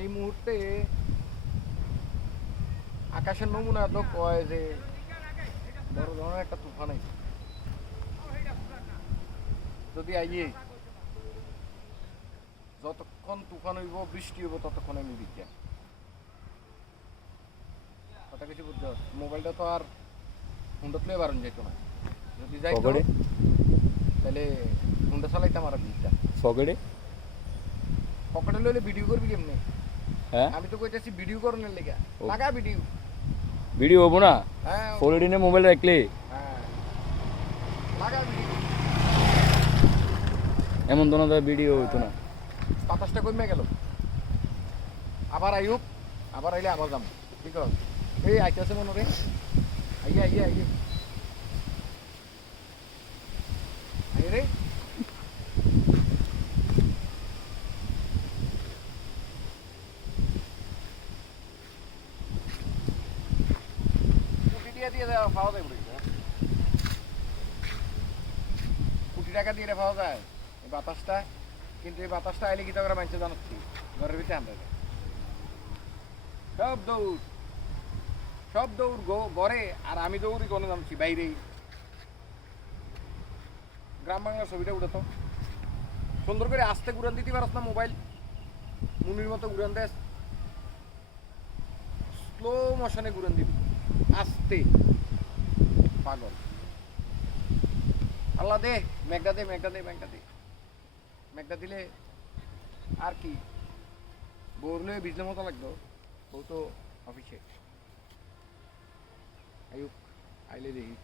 এই মুহূর্তে আকাশের নমুনা তো কয় যে বড় ধরনের একটা তুফান আইছে। যদি আইয়ে যতক্ষণ তুফান হইব বৃষ্টি হইব ততক্ষণ আমি বিজ্ঞান কথা কিছু বুঝতে মোবাইলটা তো আর হুন্ডা তুলে বারণ যেত না। যদি যাইতো পকেটে তাহলে হুন্ডা চালাইতাম আর বিজ্ঞান পকেটে পকেটে লইলে ভিডিও করবি কেমনে? হ্যাঁ আমি তো কইতেছি ভিডিও করনের লেগে ও। লাগা ভিডিও। ভিডিও হবো না হ্যাঁ ফোল্ডিনে মোবাইল রাখলে হ্যাঁ লাগা ভিডিও। এমন তো না ভিডিও হইতো না। বাতাসটা কমে গেল, আবার আইব, আবার আইলে আবার যাম। ঠিক আছে, এই আইতেছে মনে রে, আইয়ে আইয়ে আইয়ে আইয়ে রে। কোটি টাকা দিয়ে পাওয়া যায় বলে, কোটি টাকা দিয়ে পাওয়া যায় এই বাতাসটা। কিন্তু এই বাতাসটা আইলে কি তোরা মানুষ জানাচ্ছি ঘরের ভিতরে আমরা সব দৌড়, সব দৌড় ঘরে, আর আমি দৌড়ি কোনো নামছি বাইরেই। গ্রাম বাংলার ছবিটা উঠে তো সুন্দর করে আস্তে ঘুরান দিতে পারস না মোবাইল, মুনির মতো ঘুরান দেস, স্লো মোশনে ঘুরান দিবি আস্তে, পাগল। আল্লাহ দে, মেঘটা দে, মেঘটা দে, মেঘটা দে, মেঘটা দিলে আর কি বললে বিজলের মতো লাগতো। বউ তো অফিসে, আইুক আইলে দেখি।